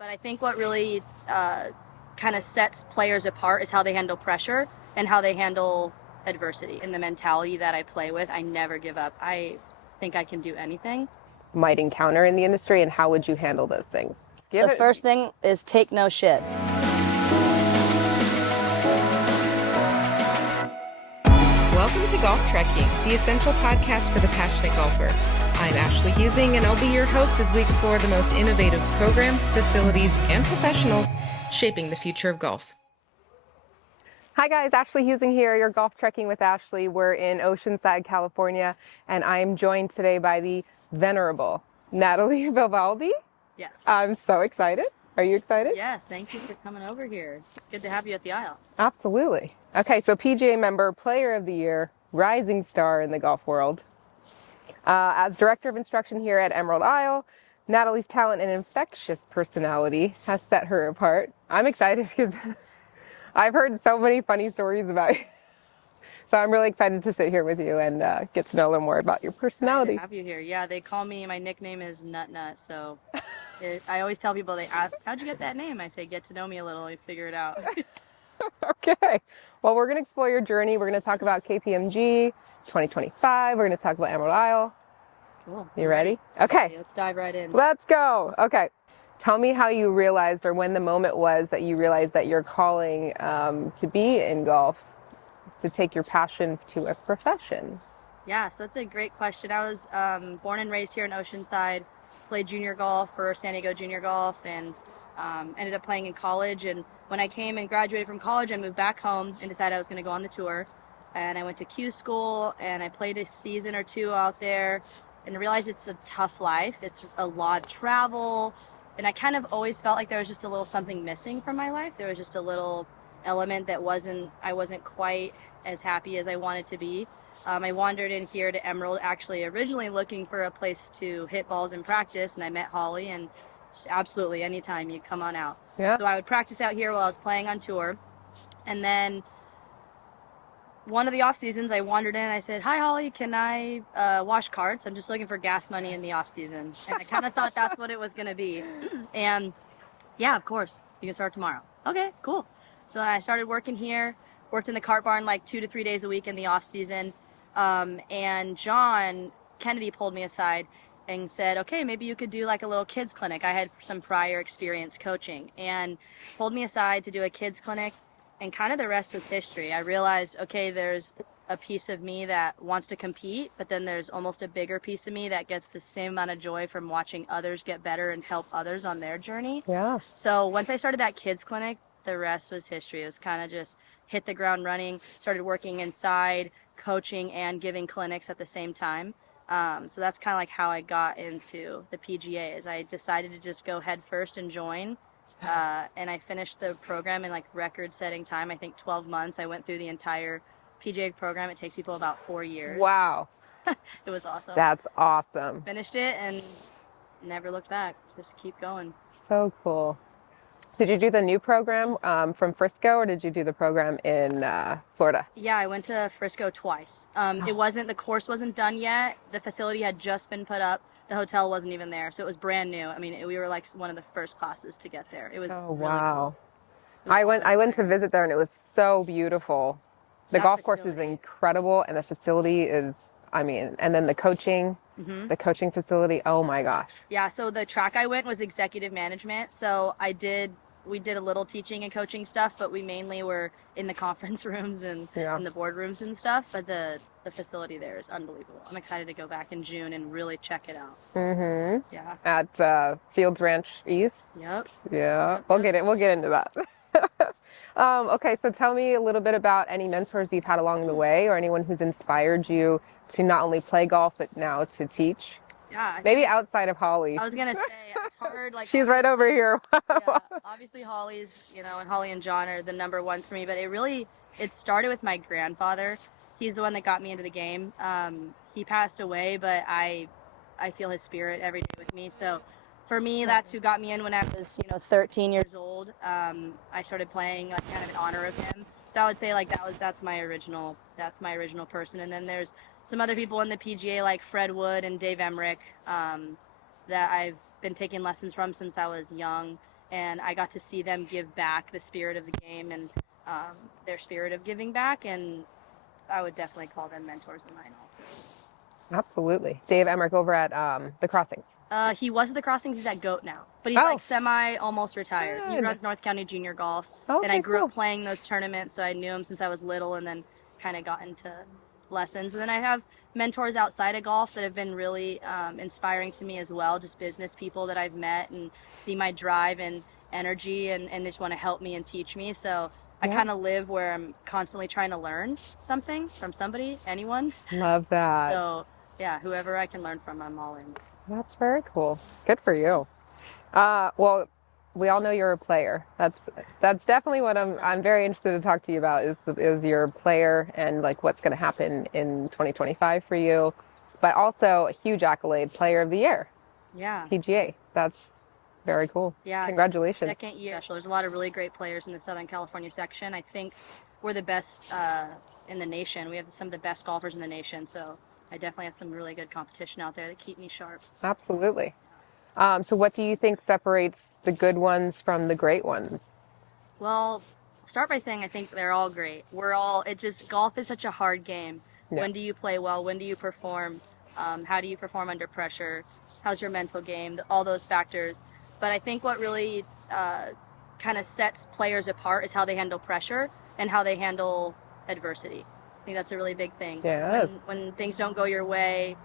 But I think what really kind of sets players apart is how they handle pressure and how they handle adversity. And the mentality that I play with, I never give up. I think I can do anything. Might encounter in the industry, and how would you handle those things? First thing is take no shit. Welcome to GolfTrekking, the essential podcast for the passionate golfer. I'm Ashley Husing, and I'll be your host as we explore the most innovative programs, facilities, and professionals shaping the future of golf. Hi guys, Ashley Husing here, your GolfTrekking with Ashley. We're in Oceanside, California, and I'm joined today by the venerable Natalie Vivaldi. Yes. I'm so excited. Are you excited? Yes, thank you for coming over here. It's good to have you at the Isle. Absolutely. Okay, so PGA member, Player of the Year, rising star in the golf world. As Director of Instruction here at Emerald Isle, Natalie's talent and infectious personality has set her apart. I'm excited because I've heard so many funny stories about you. So I'm really excited to sit here with you and get to know a little more about your personality. Glad to have you here. Yeah, they call me, my nickname is Nut Nut, so I always tell people, they ask, how'd you get that name? I say, get to know me a little, you figure it out. Okay. Well, we're going to explore your journey. We're going to talk about KPMG 2025. We're going to talk about Emerald Isle. Cool. You ready? Okay. Let's dive right in. Let's go. Okay. Tell me how you realized, or when the moment was that you realized that your calling to be in golf, to take your passion to a profession. Yeah, so that's a great question. I was born and raised here in Oceanside, played junior golf for San Diego Junior Golf, and ended up playing in college. And when I came and graduated from college, I moved back home and decided I was going to go on the tour. And I went to Q school, and I played a season or two out there, and realized it's a tough life. It's a lot of travel, and I kind of always felt like there was just a little something missing from my life. There was just a little element that I wasn't quite as happy as I wanted to be. I wandered in here to Emerald, actually originally looking for a place to hit balls and practice, and I met Holly, and just absolutely anytime you come on out. Yeah. So I would practice out here while I was playing on tour, and then one of the off seasons I wandered in, I said, hi Holly, can I wash carts? I'm just looking for gas money in the off season. And I kind of thought that's what it was going to be. And yeah, of course, you can start tomorrow. Okay, cool. So I started working here, worked in the cart barn like 2 to 3 days a week in the off season. And John Kennedy pulled me aside and said, okay, maybe you could do like a little kids clinic. I had some prior experience coaching, and pulled me aside to do a kids clinic, and kind of the rest was history. I realized, okay, there's a piece of me that wants to compete, but then there's almost a bigger piece of me that gets the same amount of joy from watching others get better and help others on their journey. Yeah. So once I started that kids clinic, the rest was history. It was kind of just hit the ground running, started working inside, coaching and giving clinics at the same time. So that's kind of like how I got into the PGA, is I decided to just go head first and join. And I finished the program in like record-setting time. I think 12 months. I went through the entire PGA program. It takes people about 4 years. Wow. It was awesome. That's awesome. Finished it and never looked back. Just keep going. So cool. Did you do the new program from Frisco, or did you do the program in Florida? Yeah, I went to Frisco twice. The course wasn't done yet. The facility had just been put up. The hotel wasn't even there, so it was brand new. I mean, we were like one of the first classes to get there. It was Oh, really wow. cool. I went to visit there, and it was so beautiful. The That golf course is facility. incredible, and the facility is, I mean, and then the coaching facility, oh my gosh. Yeah, so the track I went was executive management. So we did a little teaching and coaching stuff, but we mainly were in the conference rooms and in the boardrooms and stuff. But the facility there is unbelievable. I'm excited to go back in June and really check it out. Mm-hmm. Yeah. At Fields Ranch East. Yep. Yeah. We'll get into that. Okay, so tell me a little bit about any mentors you've had along the way, or anyone who's inspired you to not only play golf, but now to teach. Yeah. Maybe outside of Holly. I was going to say, it's hard. Like, She's right over here. Yeah, obviously Holly's, and Holly and John are the number ones for me, but it started with my grandfather. He's the one that got me into the game. He passed away, but I feel his spirit every day with me. So for me, that's who got me in when I was, 13 years old. I started playing like kind of in honor of him. So I would say like that's my original person. And then there's some other people in the PGA like Fred Wood and Dave Emmerich that I've been taking lessons from since I was young. and I got to see them give back the spirit of the game and their spirit of giving back, and I would definitely call them mentors of mine also. Absolutely. Dave Emmerich over at the Crossings. He was at the Crossings. He's at GOAT now, but he's like semi almost retired. He runs North County Junior Golf, and I grew up playing those tournaments, so I knew him since I was little, and then kind of got into lessons. And then I have mentors outside of golf that have been really inspiring to me as well, just business people that I've met and see my drive and energy, and they just want to help me and teach me. So I kind of live where I'm constantly trying to learn something from somebody, anyone. Love that. So yeah, whoever I can learn from, I'm all in. That's very cool. Good for you. Well, we all know you're a player. That's definitely what I'm very interested to talk to you about is your player and like what's going to happen in 2025 for you, but also a huge accolade, Player of the Year. Yeah. PGA. That's very cool. Yeah. Congratulations. Second year. So there's a lot of really great players in the Southern California section. I think we're the best in the nation. We have some of the best golfers in the nation. So I definitely have some really good competition out there that keep me sharp. Absolutely. So what do you think separates the good ones from the great ones? Well, I'll start by saying I think they're all great. Golf is such a hard game. Yeah. When do you play well? When do you perform? How do you perform under pressure? How's your mental game? All those factors. But I think what really kind of sets players apart is how they handle pressure and how they handle adversity. I think that's a really big thing. Yeah. When things don't go your way,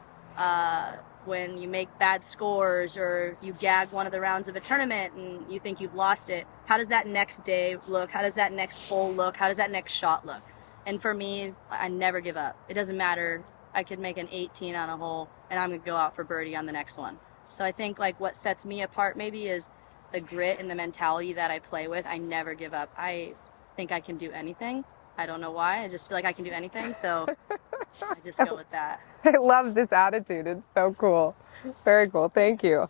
when you make bad scores or you gag one of the rounds of a tournament and you think you've lost it, how does that next day look? How does that next hole look? How does that next shot look? And for me, I never give up. It doesn't matter. I could make an 18 on a hole and I'm going to go out for birdie on the next one. So I think like what sets me apart maybe is the grit and the mentality that I play with. I never give up. I think I can do anything. I don't know why. I just feel like I can do anything. So I just go with that. I love this attitude. It's so cool. Very cool. Thank you.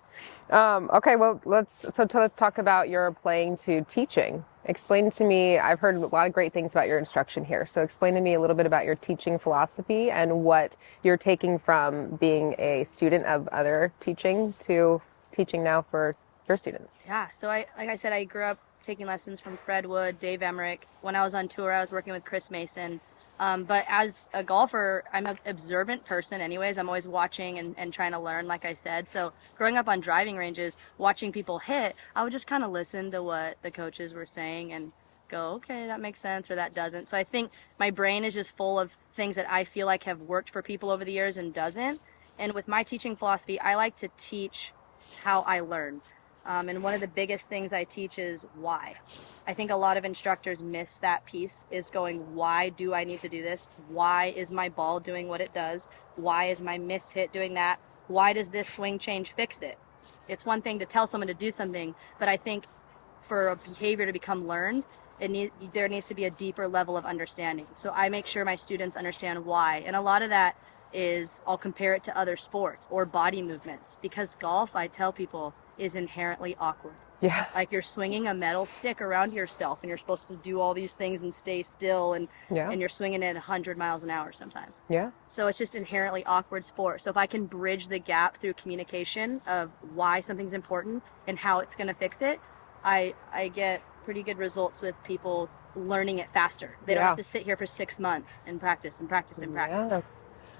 Okay, well, let's talk about your playing to teaching. Explain to me, I've heard a lot of great things about your instruction here. So explain to me a little bit about your teaching philosophy and what you're taking from being a student of other teaching to teaching now for your students. Yeah, so like I said, I grew up taking lessons from Fred Wood, Dave Emmerich. When I was on tour, I was working with Chris Mason. But as a golfer, I'm an observant person anyways. I'm always watching and trying to learn, like I said. So growing up on driving ranges, watching people hit, I would just kind of listen to what the coaches were saying and go, okay, that makes sense or that doesn't. So I think my brain is just full of things that I feel like have worked for people over the years and doesn't. And with my teaching philosophy, I like to teach how I learn. And one of the biggest things I teach is why. I think a lot of instructors miss that piece, is going, why do I need to do this? Why is my ball doing what it does? Why is my miss hit doing that? Why does this swing change fix it? It's one thing to tell someone to do something, but I think for a behavior to become learned, there needs to be a deeper level of understanding. So I make sure my students understand why. And a lot of that is I'll compare it to other sports or body movements, because golf, I tell people, is inherently awkward. Yeah. Like you're swinging a metal stick around yourself and you're supposed to do all these things and stay still and you're swinging it 100 miles an hour sometimes. Yeah. So it's just inherently awkward sport. So if I can bridge the gap through communication of why something's important and how it's going to fix it, I get pretty good results with people learning it faster. They don't have to sit here for 6 months and practice and practice and practice. Yeah.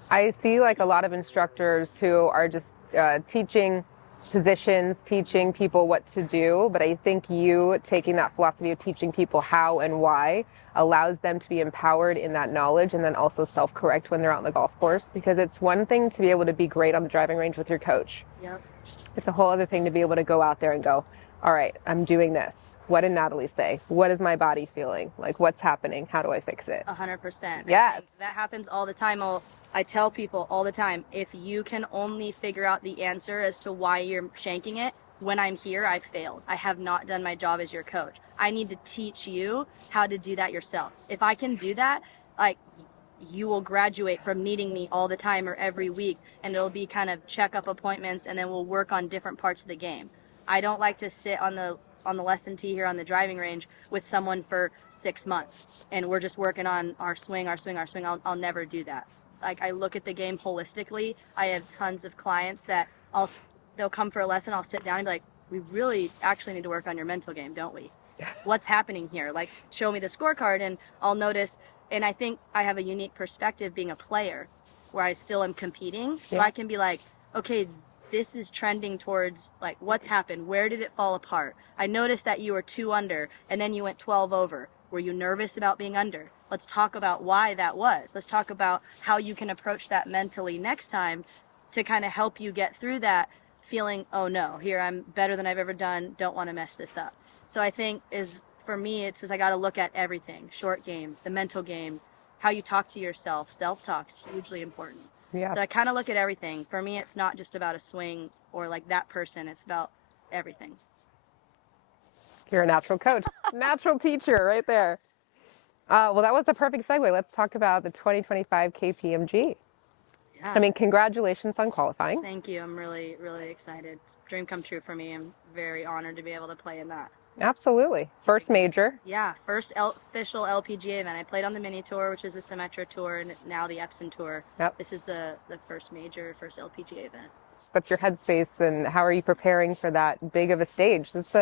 I see like a lot of instructors who are just teaching positions, teaching people what to do, but I think you taking that philosophy of teaching people how and why allows them to be empowered in that knowledge and then also self-correct when they're out on the golf course, because it's one thing to be able to be great on the driving range with your coach. Yep. It's a whole other thing to be able to go out there and go, all right, I'm doing this. What did Natalie say? What is my body feeling? Like, what's happening? How do I fix it? 100%. Yes. That happens all the time. I tell people all the time, if you can only figure out the answer as to why you're shanking it, when I'm here, I failed. I have not done my job as your coach. I need to teach you how to do that yourself. If I can do that, like, you will graduate from meeting me all the time or every week, and it'll be kind of checkup appointments, and then we'll work on different parts of the game. I don't like to sit on the lesson tee here on the driving range with someone for 6 months, and we're just working on our swing. I'll never do that. Like, I look at the game holistically. I have tons of clients that they'll come for a lesson. I'll sit down and be like, we really actually need to work on your mental game, don't we? What's happening here? Like, show me the scorecard and I'll notice. And I think I have a unique perspective being a player where I still am competing. So I can be like, okay, this is trending towards, like, what's happened? Where did it fall apart? I noticed that you were 2 under and then you went 12 over. Were you nervous about being under? Let's talk about why that was. Let's talk about how you can approach that mentally next time to kind of help you get through that feeling, oh no, here I'm better than I've ever done, don't want to mess this up. So I think for me, it says I got to look at everything, short game, the mental game, how you talk to yourself. Self-talk's hugely important. Yeah. So I kind of look at everything. For me, it's not just about a swing or like that person. It's about everything. You're a natural coach, natural teacher right there. Well, that was a perfect segue. Let's talk about the 2025 KPMG. Yeah. I mean, congratulations on qualifying. Thank you. I'm really, really excited. It's a dream come true for me. I'm very honored to be able to play in that. Absolutely. First major. Yeah, first official LPGA event. I played on the mini tour, which is the Symetra tour, and now the Epson tour. Yep. This is the first major, first LPGA event. What's your headspace, and how are you preparing for that big of a stage? That's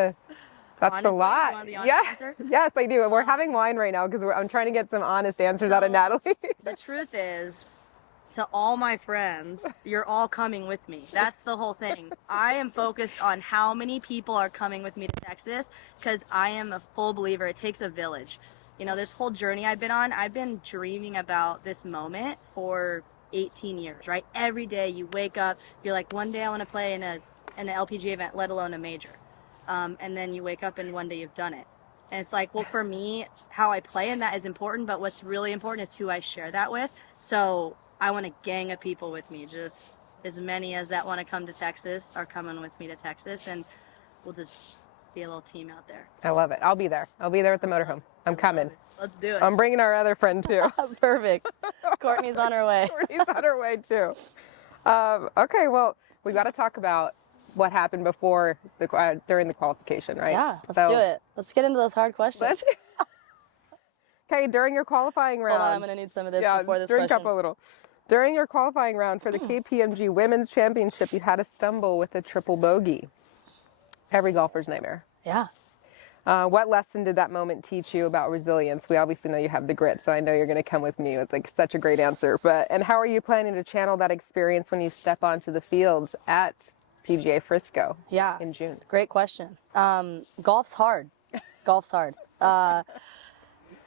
Honestly, a lot. You want the honest answer? Yes, I do. We're having wine right now because I'm trying to get some honest answers out of Natalie. The truth is, to all my friends, you're all coming with me. That's the whole thing. I am focused on how many people are coming with me to Texas because I am a full believer. It takes a village. You know, this whole journey I've been on, I've been dreaming about this moment for 18 years, right? Every day you wake up, you're like, one day I want to play in an LPGA event, let alone a major. And then you wake up and one day you've done it. And it's like, well, for me, how I play in that is important, but what's really important is who I share that with. So I want a gang of people with me, just as many as that want to come to Texas are coming with me to Texas, and we'll just be a little team out there. I love it. I'll be there. I'll be there at the motorhome. I'm coming. Let's do it. I'm bringing our other friend too. Perfect. Courtney's on her way. Courtney's on her way too. Okay, well, we got to talk about what happened before during the qualification, right? Yeah, let's do it. Let's get into those hard questions. Okay, during your qualifying round. Hold on, I'm going to need some of this before this drink question. up a little. During your qualifying round for the KPMG Women's Championship, you had a stumble with a triple bogey. Every golfer's nightmare. Yeah. What lesson did that moment teach you about resilience? We obviously know you have the grit, so I know you're going to come with me with like such a great answer. And how are you planning to channel that experience when you step onto the fields at PGA Frisco in June? Great question. Golf's hard. Golf's hard.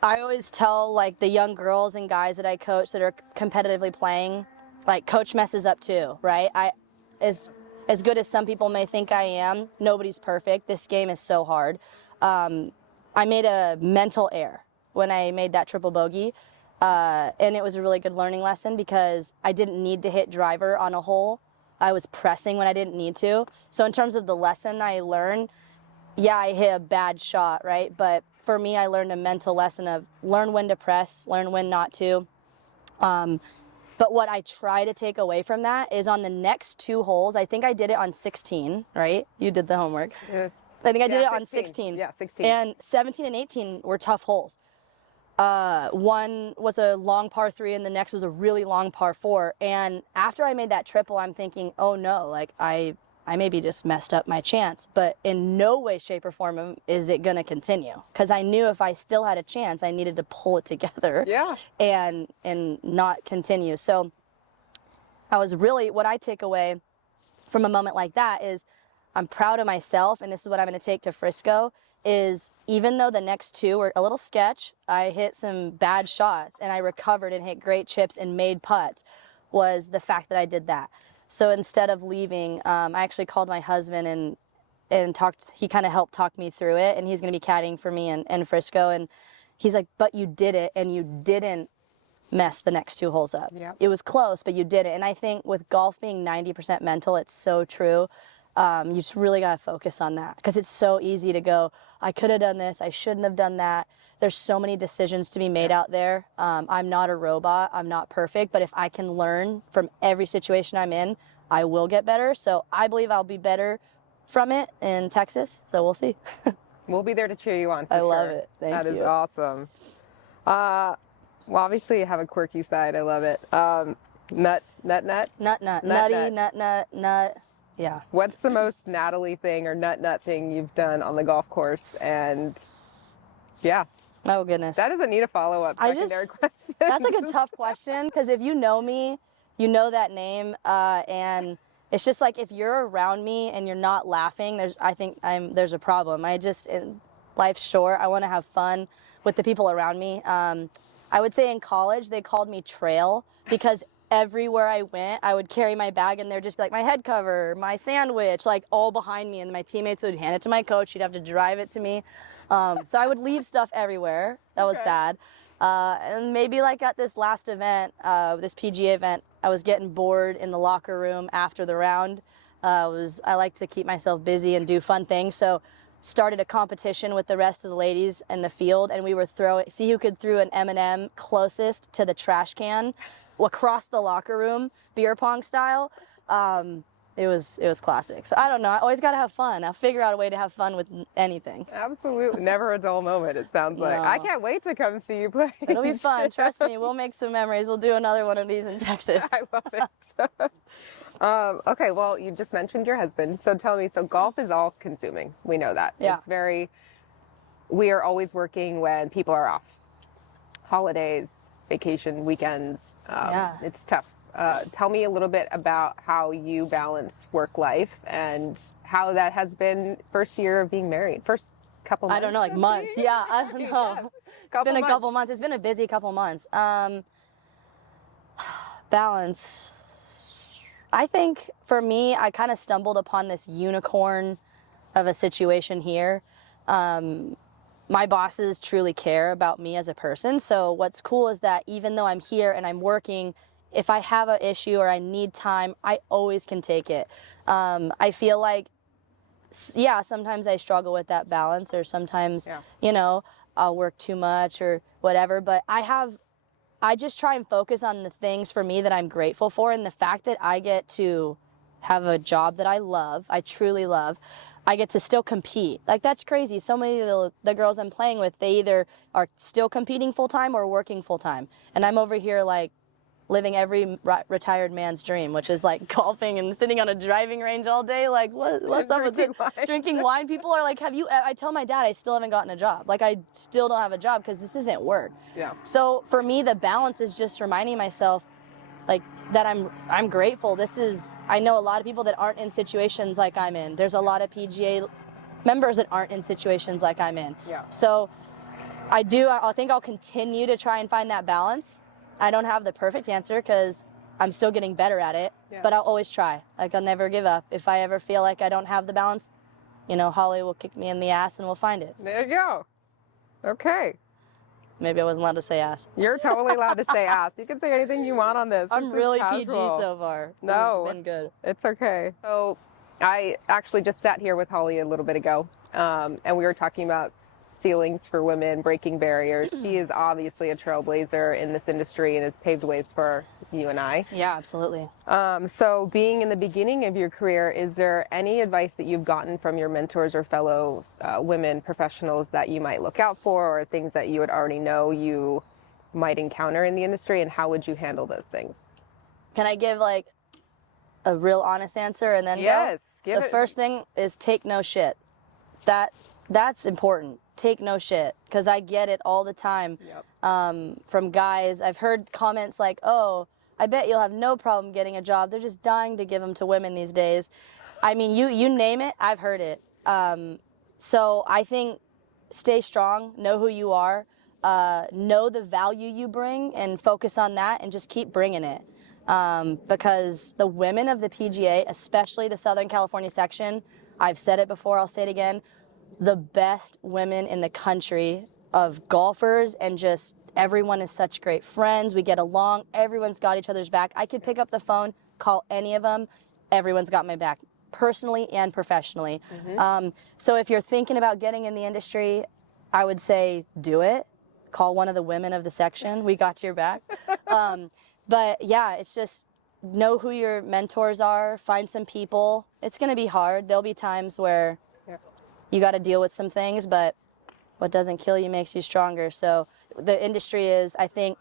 I always tell like the young girls and guys that I coach that are competitively playing, like coach messes up too, right? As good as some people may think I am, nobody's perfect. This game is so hard. I made a mental error when I made that triple bogey, and it was a really good learning lesson because I didn't need to hit driver on a hole. I was pressing when I didn't need to. So in terms of the lesson I learned, yeah, I hit a bad shot, right? But for me, I learned a mental lesson of learn when to press, learn when not to. But what I try to take away from that is on the next 2 holes, I think I did it on 16, right? You did the homework. Yeah. I think I did it 16. on 16. Yeah, 16. And 17 and 18 were tough holes. One was a long par 3 and the next was a really long par 4. And after I made that triple, I'm thinking, oh no, like I maybe just messed up my chance, but in no way, shape, or form is it gonna continue. Because I knew if I still had a chance, I needed to pull it together and not continue. So I was really, what I take away from a moment like that is I'm proud of myself, and this is what I'm gonna take to Frisco, is even though the next 2 were a little sketch, I hit some bad shots and I recovered and hit great chips and made putts, was the fact that I did that. So instead of leaving, I actually called my husband and talked. He kind of helped talk me through it, and he's going to be caddying for me in Frisco. And he's like, but you did it, and you didn't mess the next 2 holes up. Yep. It was close, but you did it. And I think with golf being 90% mental, it's so true. You just really got to focus on that because it's so easy to go, I could have done this, I shouldn't have done that. There's so many decisions to be made out there. I'm not a robot, I'm not perfect, but if I can learn from every situation I'm in, I will get better. So I believe I'll be better from it in Texas, so we'll see. We'll be there to cheer you on. I love it. Thank you. That is awesome. Well, obviously you have a quirky side. I love it. Nut. Nutty, nut. Yeah. What's the most Natalie thing or nut thing you've done on the golf course? And yeah. Oh, goodness. That doesn't need a follow-up secondary question. That's like a tough question, because if you know me, you know that name, and it's just like if you're around me and you're not laughing, there's a problem. Life's short. I want to have fun with the people around me. I would say in college they called me Trail, because everywhere I went, I would carry my bag and there'd just be like my head cover, my sandwich, like all behind me, and my teammates would hand it to my coach. He'd have to drive it to me. So I would leave stuff everywhere. That was bad. And maybe like at this last event, this PGA event, I was getting bored in the locker room after the round. I like to keep myself busy and do fun things. So started a competition with the rest of the ladies in the field, and we were see who could throw an M&M closest to the trash can across the locker room, beer pong style. It was classic. So I don't know. I always got to have fun. I'll figure out a way to have fun with anything. Absolutely. Never a dull moment, it sounds like. No. I can't wait to come see you play. It'll be fun. Trust me. We'll make some memories. We'll do another one of these in Texas. I love it. Okay, well, you just mentioned your husband. So tell me, so golf is all consuming. We know that. Yeah. We are always working when people are off. Holidays, vacation, weekends. It's tough. Tell me a little bit about how you balance work life and how that has been first year of being married. First couple months. I don't know, like months. Yeah, I don't know. Yeah. It's been a couple months. It's been a busy couple months. Balance. I think for me, I kind of stumbled upon this unicorn of a situation here. My bosses truly care about me as a person. So what's cool is that even though I'm here and I'm working, if I have an issue or I need time, I always can take it. I feel like, sometimes I struggle with that balance, or sometimes, I'll work too much or whatever. But I just try and focus on the things for me that I'm grateful for, and the fact that I get to have a job that I love, I truly love. I get to still compete. Like, that's crazy. So many of the girls I'm playing with, they either are still competing full-time or working full-time. And I'm over here, like, living every retired man's dream, which is like golfing and sitting on a driving range all day. Like, what's up with it? Drinking wine. People are like, I tell my dad I still haven't gotten a job. Like, I still don't have a job because this isn't work. Yeah. So for me, the balance is just reminding myself, like, that I'm grateful. I know a lot of people that aren't in situations like I'm in. There's a lot of PGA members that aren't in situations like I'm in. Yeah. So I think I'll continue to try and find that balance. I don't have the perfect answer because I'm still getting better at it, but I'll always try. Like, I'll never give up. If I ever feel like I don't have the balance, Holly will kick me in the ass and we'll find it. There you go. Okay. Maybe I wasn't allowed to say ass. You're totally allowed to say ass. You can say anything you want on this. I'm really PG so far. No. It's been good. It's okay. So I actually just sat here with Holly a little bit ago, and we were talking about ceilings for women, breaking barriers. She is obviously a trailblazer in this industry and has paved ways for you and I. Yeah, absolutely. So being in the beginning of your career, is there any advice that you've gotten from your mentors or fellow women professionals that you might look out for, or things that you would already know you might encounter in the industry, and how would you handle those things? Can I give like a real honest answer and then yes, go? The first thing is take no shit. That's important. Take no shit, because I get it all the time. Yep. From guys. I've heard comments like, oh, I bet you'll have no problem getting a job. They're just dying to give them to women these days. I mean, you name it, I've heard it. So I think stay strong, know who you are, know the value you bring, and focus on that, and just keep bringing it. Because the women of the PGA, especially the Southern California section, I've said it before, I'll say it again, the best women in the country of golfers, and just everyone is such great friends. We get along. Everyone's got each other's back. I could pick up the phone, call any of them. Everyone's got my back, personally and professionally. Mm-hmm. So if you're thinking about getting in the industry, I would say do it. Call one of the women of the section. We got your back. But yeah, it's just know who your mentors are. Find some people. It's going to be hard. There'll be times where you got to deal with some things, but what doesn't kill you makes you stronger. So the industry is, I think,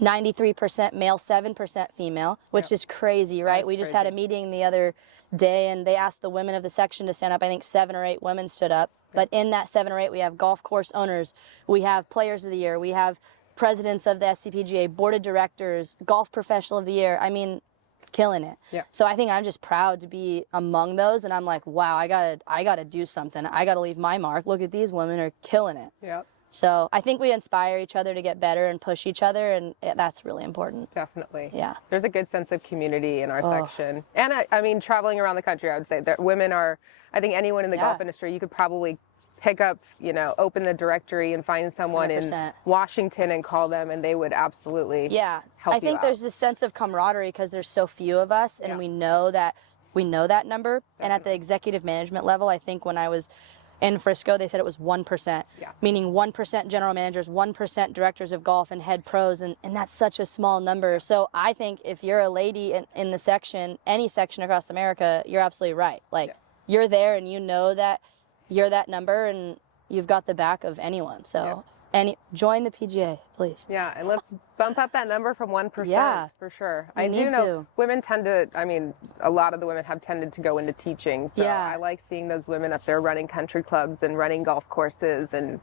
93% male, 7% female, which is crazy, right? We just had a meeting the other day, and they asked the women of the section to stand up. I think 7 or 8 women stood up. But in that 7 or 8, we have golf course owners, we have players of the year, we have presidents of the SCPGA, board of directors, golf professional of the year. I mean, killing it. Yeah. So I think I'm just proud to be among those, and I'm like, wow, I gotta do something. I gotta leave my mark. Look at these women are killing it. Yep. So I think we inspire each other to get better and push each other, and that's really important. Definitely. Yeah. There's a good sense of community in our section. And I mean, traveling around the country, I would say that women are, I think anyone in the golf industry, you could probably pick up, open the directory and find someone 100%. In Washington and call them, and they would absolutely help I think there's this sense of camaraderie because there's so few of us, and we know that number. Definitely. And at the executive management level, I think when I was in Frisco, they said it was 1%, meaning 1% general managers, 1% directors of golf and head pros, and that's such a small number. So I think if you're a lady in the section, any section across America, you're absolutely right. Like, you're there and you know that you're that number and you've got the back of anyone. So join the PGA, please. Yeah, and let's bump up that number from 1%. Yeah, for sure. I do know women tend to, I mean, a lot of the women have tended to go into teaching. So I like seeing those women up there running country clubs and running golf courses and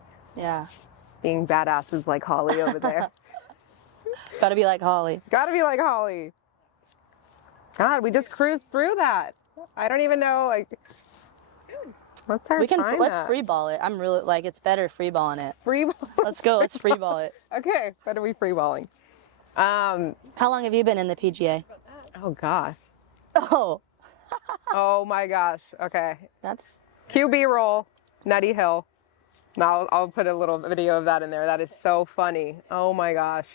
being badasses like Holly over there. Gotta be like Holly. Gotta be like Holly. God, we just cruised through that. I don't even know, like... Let's free ball it. I'm really like, it's better free balling it. Free ball. Let's go. Let's free ball it. Okay. What are we free balling? How long have you been in the PGA? Oh gosh. Oh. Oh my gosh. Okay. That's QB roll, Nutty Hill. Now I'll put a little video of that in there. That is so funny. Oh my gosh.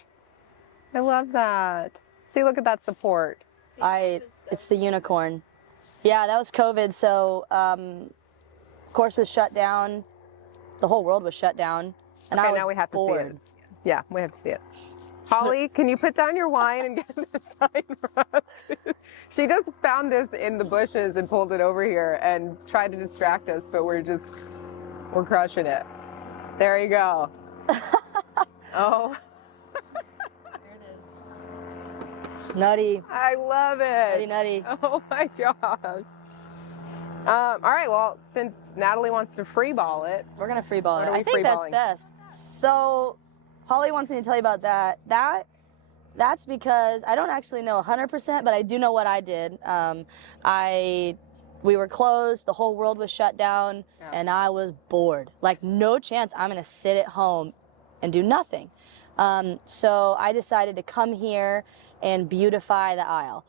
I love that. See, look at that support. It's the unicorn. Yeah, that was COVID. So, course was shut down. The whole world was shut down, and I was now we have bored. To see it. Yeah, we have to see it. Holly, can you put down your wine and get this sign for us? She just found this in the bushes and pulled it over here and tried to distract us, but we're crushing it. There you go. Oh. There it is. Nutty. I love it. Nutty. Oh my gosh. All right, well, since Natalie wants to free ball it. We're going to free ball it. I think that's best. So, Holly wants me to tell you about that. That's because I don't actually know 100%, but I do know what I did. We were closed, the whole world was shut down, and I was bored. Like, no chance I'm going to sit at home and do nothing. So I decided to come here and beautify the Isle.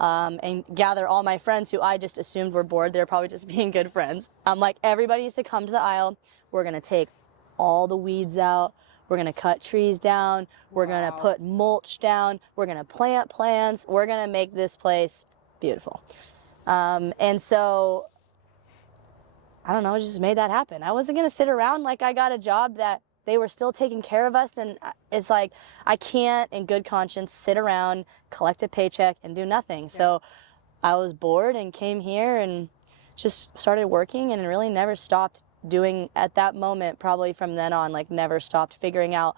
And gather all my friends who I just assumed were bored. They're probably just being good friends. I'm like, everybody needs to come to the Isle. We're going to take all the weeds out. We're going to cut trees down. We're going to put mulch down. We're going to plant plants. We're going to make this place beautiful. And so, I don't know, I just made that happen. I wasn't going to sit around like I got a job that they were still taking care of us, and it's like, I can't in good conscience sit around, collect a paycheck, and do nothing. So I was bored and came here and just started working and really never stopped doing at that moment, probably from then on, like never stopped figuring out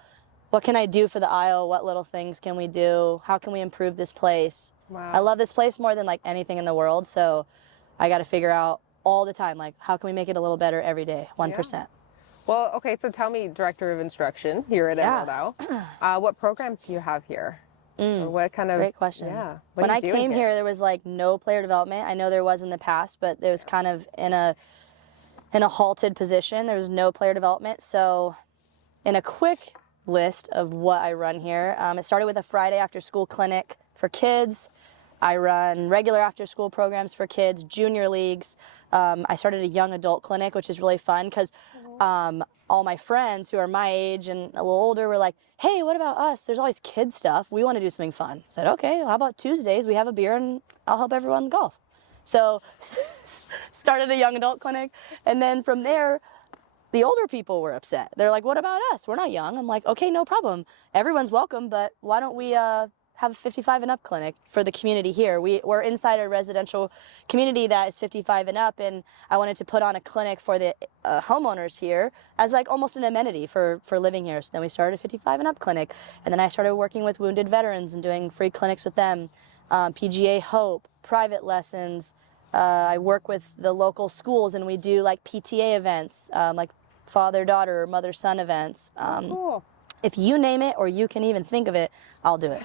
what can I do for the Isle, what little things can we do, how can we improve this place. Wow. I love this place more than like anything in the world, so I got to figure out all the time, like how can we make it a little better every day, 1%. Yeah. Well, okay, so tell me, Director of Instruction here at Emerald Isle, what programs do you have here? What kind of... Great question. Yeah. When I came here, there was like no player development. I know there was in the past, but it was kind of in a halted position. There was no player development. So in a quick list of what I run here, it started with a Friday after school clinic for kids. I run regular after school programs for kids, junior leagues. I started a young adult clinic, which is really fun because all my friends who are my age and a little older were like, hey, what about us? There's always kid stuff. We want to do something fun. I said, okay, how about Tuesdays? We have a beer and I'll help everyone golf. So started a young adult clinic. And then from there, the older people were upset. They're like, what about us? We're not young. I'm like, okay, no problem. Everyone's welcome, but why don't we have a 55 and up clinic for the community here. We're inside a residential community that is 55 and up, and I wanted to put on a clinic for the homeowners here as like almost an amenity for living here. So then we started a 55 and up clinic, and then I started working with wounded veterans and doing free clinics with them, PGA Hope, private lessons. I work with the local schools, and we do like PTA events, like father-daughter or mother-son events. Cool. If you name it or you can even think of it, I'll do it.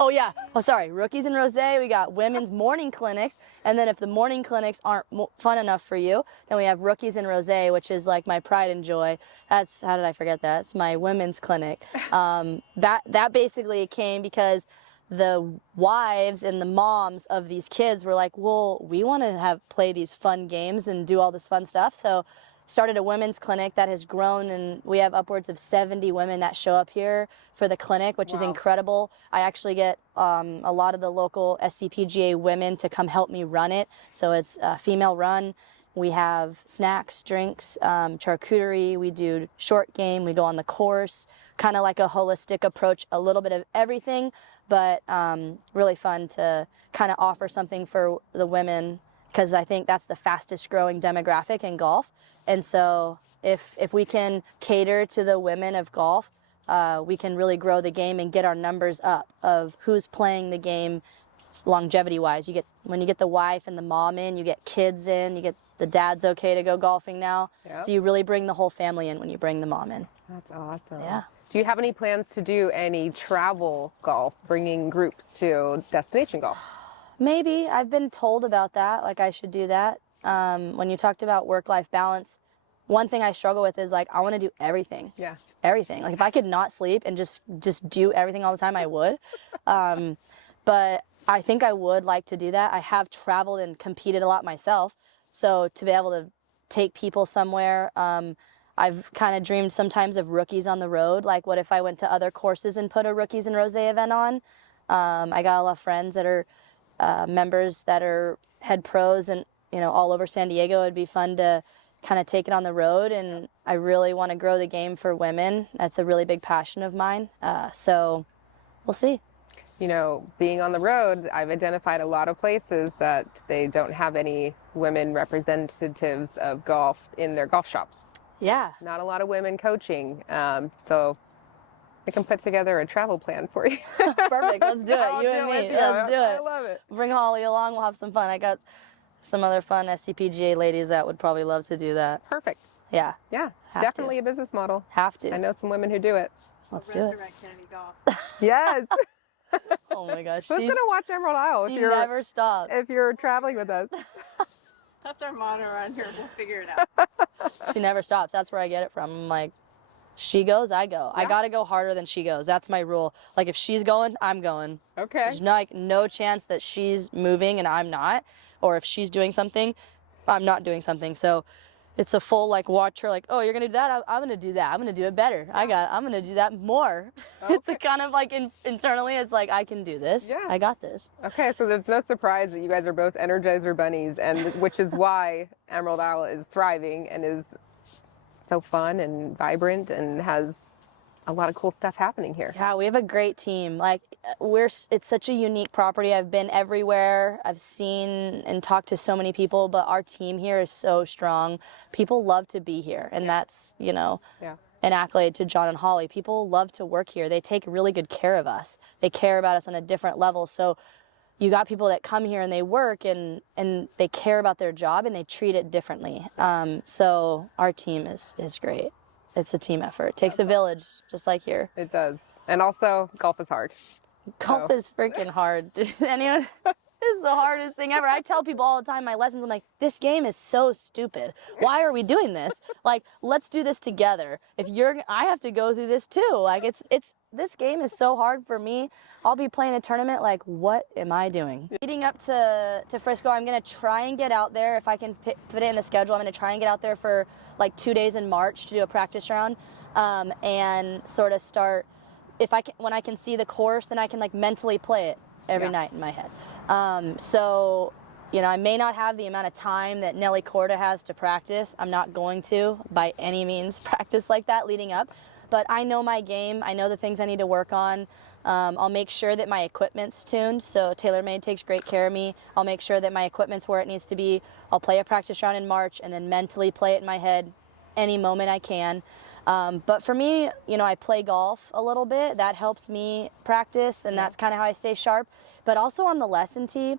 Oh yeah. Oh, sorry. Rookies and Rosé. We got women's morning clinics, and then if the morning clinics aren't fun enough for you, then we have Rookies and Rosé, which is like my pride and joy. That's, how did I forget that? It's my women's clinic. That basically came because the wives and the moms of these kids were like, well, we want to play these fun games and do all this fun stuff. So started a women's clinic that has grown, and we have upwards of 70 women that show up here for the clinic, which is incredible. I actually get a lot of the local SCPGA women to come help me run it. So it's a female run. We have snacks, drinks, charcuterie. We do short game. We go on the course, kind of like a holistic approach, a little bit of everything, but really fun to kind of offer something for the women, because I think that's the fastest growing demographic in golf. And so if we can cater to the women of golf, we can really grow the game and get our numbers up of who's playing the game longevity-wise. When you get the wife and the mom in, you get kids in, you get the dad's okay to go golfing now. Yep. So you really bring the whole family in when you bring the mom in. That's awesome. Yeah. Do you have any plans to do any travel golf, bringing groups to destination golf? Maybe. I've been told about that, like I should do that. When you talked about work-life balance, one thing I struggle with is like, I want to do everything. Yeah. Everything. Like if I could not sleep and just do everything all the time, I would. But I think I would like to do that. I have traveled and competed a lot myself. So to be able to take people somewhere, I've kind of dreamed sometimes of rookies on the road. Like what if I went to other courses and put a Rookies and Rosé event on? I got a lot of friends that are members that are head pros and, all over San Diego. It'd be fun to kind of take it on the road, and I really want to grow the game for women. That's a really big passion of mine. So we'll see. Being on the road, I've identified a lot of places that they don't have any women representatives of golf in their golf shops. Yeah. Not a lot of women coaching. So I can put together a travel plan for you. Perfect. Let's do it. You and me. Let's do it. I love it. Bring Holly along. We'll have some fun. I got some other fun SCPGA ladies that would probably love to do that. Perfect. Yeah. Yeah. It's definitely a business model. Have to. I know some women who do it. Let's do it. Kennedy Golf. Yes. Oh my gosh. Who's going to watch Emerald Isle She never stops. if you're traveling with us? That's our motto around here. We'll figure it out. She never stops. That's where I get it from. I'm like, she goes, I go. Yeah. I got to go harder than she goes. That's my rule. Like if she's going, I'm going. Okay. There's no chance that she's moving and I'm not. Or if she's doing something, I'm not doing something. So it's a full watch her like, oh, you're going to do that? I'm going to do that. I'm going to do it better. I'm going to do that more. Okay. It's a kind of internally, it's like, I can do this. Yeah. I got this. Okay, so there's no surprise that you guys are both Energizer bunnies, and which is why Emerald Isle is thriving and is so fun and vibrant and has a lot of cool stuff happening here. Yeah, we have a great team. It's such a unique property. I've been everywhere. I've seen and talked to so many people, but our team here is so strong. People love to be here, and that's, an accolade to John and Holly. People love to work here. They take really good care of us. They care about us on a different level. So you got people that come here and they work and they care about their job and they treat it differently. So our team is great. It's a team effort. It takes a village, just like here. It does. And also, golf is hard. Golf is freaking hard, dude. Anyone? This is the hardest thing ever. I tell people all the time, my lessons, I'm like, this game is so stupid. Why are we doing this? Let's do this together. I have to go through this too. This game is so hard for me. I'll be playing a tournament, what am I doing? Leading up to Frisco, I'm gonna try and get out there. If I can fit it in the schedule, I'm gonna try and get out there for 2 days in March to do a practice round, and sort of start, when I can see the course, then I can mentally play it every night in my head. So, I may not have the amount of time that Nelly Corda has to practice. I'm not going to, by any means, practice like that leading up. but I know my game. I know the things I need to work on. I'll make sure that my equipment's tuned, so TaylorMade takes great care of me. I'll make sure that my equipment's where it needs to be. I'll play a practice round in March and then mentally play it in my head any moment I can. But for me, you know, I play golf a little bit. That helps me practice, and that's kind of how I stay sharp. But also on the lesson tee,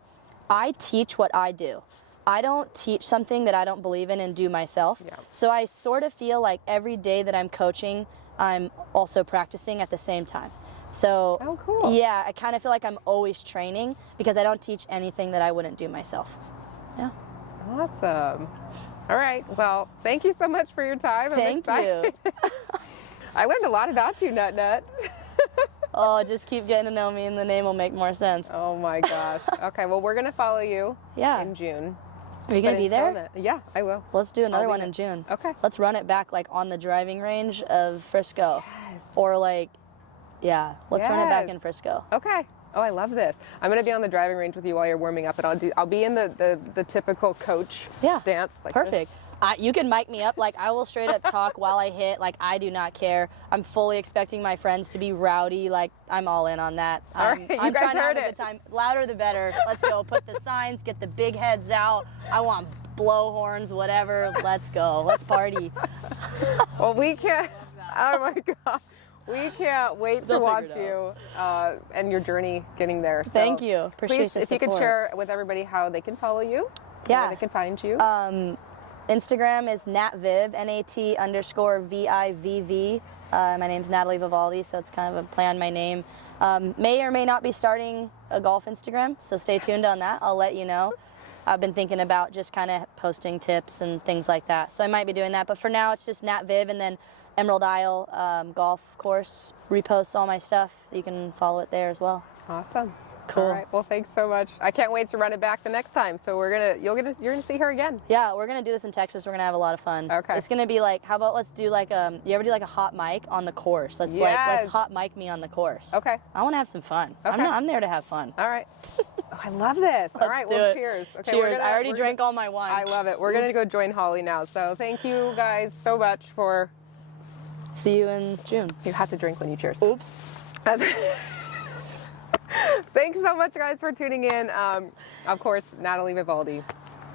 I teach what I do. I don't teach something that I don't believe in and do myself. Yeah. So I sort of feel like every day that I'm coaching, I'm also practicing at the same time. So, oh, cool. Yeah, I kind of feel like I'm always training because I don't teach anything that I wouldn't do myself. Yeah. Awesome. All right. Well, thank you so much for your time. Thank you. I learned a lot about you, Nut Nut. Oh, just keep getting to know me and the name will make more sense. Oh my gosh. Okay, well, we're going to follow you in June. Are you going to be there? Then, yeah, I will. Let's do another one in June. Okay. Let's run it back like on the driving range of Frisco. Yes. Or like, let's run it back in Frisco. Okay. Oh, I love this. I'm going to be on the driving range with you while you're warming up, and I'll be in the typical coach stance. Like perfect. You can mic me up. Like, I will straight up talk while I hit. Like, I do not care. I'm fully expecting my friends to be rowdy. Like, I'm all in on that. All right, you I'm guys trying to heard have a it. good time. Louder the better. Let's go. Put the signs, get the big heads out. I want blowhorns, whatever. Let's go. Let's party. Well, we can't. Oh my God. We can't wait to watch you and your journey getting there. So thank you. Appreciate the support. If you could share with everybody how they can follow you, where they can find you. Instagram is natviv, NAT_VIVV. My name's Natalie Vivaldi, so it's kind of a play on my name. May or may not be starting a golf Instagram, so stay tuned on that. I'll let you know. I've been thinking about just kind of posting tips and things like that, so I might be doing that. But for now, it's just natviv, and then Emerald Isle golf course reposts all my stuff. So you can follow it there as well. Awesome. Cool. All right. Well, thanks so much. I can't wait to run it back the next time. So you're gonna see her again. Yeah, we're gonna do this in Texas. We're gonna have a lot of fun. Okay. It's gonna be like, how about let's do like you ever do like a hot mic on the course? Let's hot mic me on the course. Okay. I want to have some fun. Okay. I'm there to have fun. All right. Oh, I love this. All right. do Well, it. cheers. Okay, Cheers. I already drank all my wine. I love it. We're gonna go join Holly now. So thank you guys so much for. See you in June. You have to drink when you cheers. Oops. Thanks so much, guys, for tuning in. Of course, Natalie Vivaldi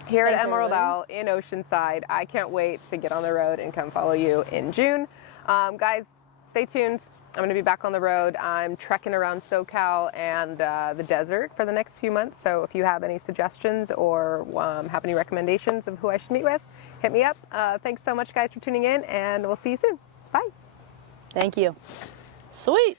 here at Emerald Isle in Oceanside. I can't wait to get on the road and come follow you in June. Guys, stay tuned. I'm going to be back on the road. I'm trekking around SoCal and the desert for the next few months. So if you have any suggestions or have any recommendations of who I should meet with, hit me up. Thanks so much, guys, for tuning in, and we'll see you soon. Bye. Thank you. Sweet.